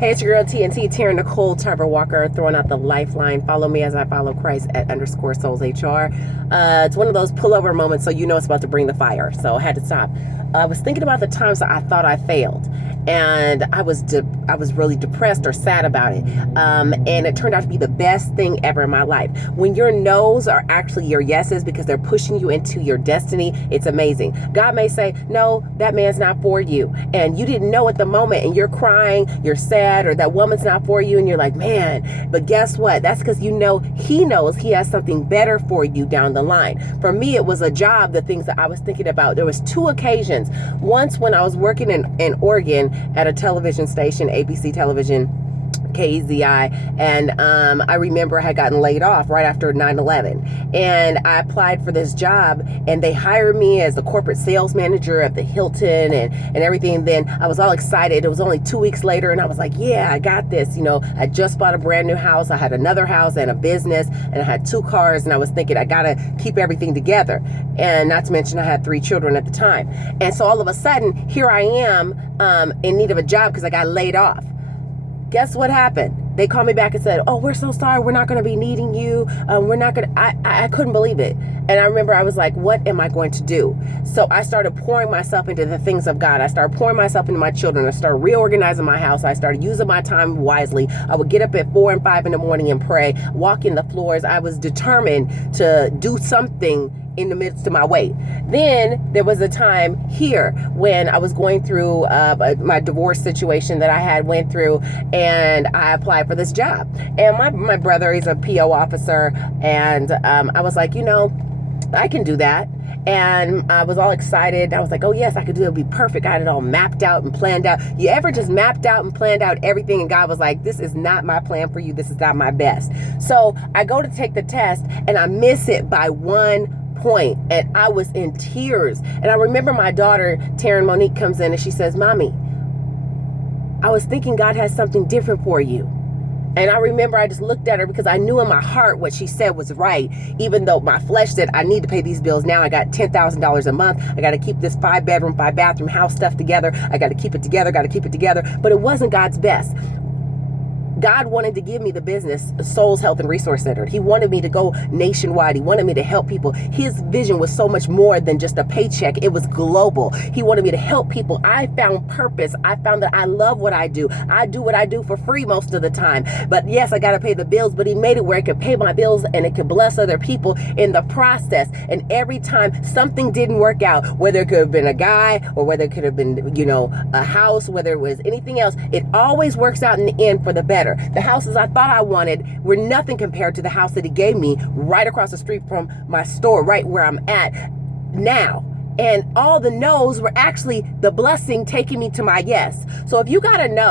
Hey, it's your girl TNT, Taryn Nicole Tarver Walker, throwing out the Lifeline. Follow me as I follow Christ at _SoulsHR. It's one of those pullover moments, so you know it's about to bring the fire. So I had to stop. I was thinking about the times that I thought I failed, and I was really depressed or sad about it. And it turned out to be the best thing ever in my life. When your no's are actually your yeses because they're pushing you into your destiny, it's amazing. God may say, no, that man's not for you. And you didn't know at the moment, and you're crying, you're sad, or that woman's not for you, and you're like, man, but guess what? That's because you know he knows he has something better for you down the line. For me, it was a job, the things that I was thinking about. There was 2 occasions. Once when I was working in Oregon at a television station, ABC Television, KZI, and I remember I had gotten laid off right after 9/11, and I applied for this job, and they hired me as the corporate sales manager at the Hilton and everything. Then I was all excited. It was only 2 weeks later, and I was like, yeah, I got this. You know, I just bought a brand new house. I had another house and a business, and I had 2 cars, and I was thinking I gotta keep everything together. And not to mention I had 3 children at the time. And so all of a sudden, here I am in need of a job because I got laid off. Guess what happened? They called me back and said, oh, we're so sorry. We're not going to be needing you. We're not going to, I couldn't believe it. And I remember I was like, what am I going to do? So I started pouring myself into the things of God. I started pouring myself into my children. I started reorganizing my house. I started using my time wisely. I would get up at 4 and 5 in the morning and pray, walk in the floors. I was determined to do something in the midst of my weight. Then there was a time here when I was going through my divorce situation that I went through, and I applied for this job. And my brother is a PO officer, and I was like, you know, I can do that. And I was all excited. I was like, oh yes, I could do it. It'll be perfect. I had it all mapped out and planned out. You ever just mapped out and planned out everything, and God was like, this is not my plan for you. This is not my best. So I go to take the test, and I miss it by 1 point, and I was in tears. And I remember my daughter, Taryn Monique, comes in and she says, Mommy, I was thinking God has something different for you. And I remember I just looked at her because I knew in my heart what she said was right, even though my flesh said, I need to pay these bills now. I got $10,000 a month. I got to keep this 5-bedroom, 5-bathroom house stuff together. I got to keep it together, But it wasn't God's best. God wanted to give me the business, Souls Health and Resource Center. He wanted me to go nationwide. He wanted me to help people. His vision was so much more than just a paycheck. It was global. He wanted me to help people. I found purpose. I found that I love what I do. I do what I do for free most of the time. But yes, I got to pay the bills, but he made it where I could pay my bills and it could bless other people in the process. And every time something didn't work out, whether it could have been a guy or whether it could have been, you know, a house, whether it was anything else, it always works out in the end for the better. The houses I thought I wanted were nothing compared to the house that he gave me right across the street from my store, right where I'm at now. And all the no's were actually the blessing taking me to my yes. So if you got to know,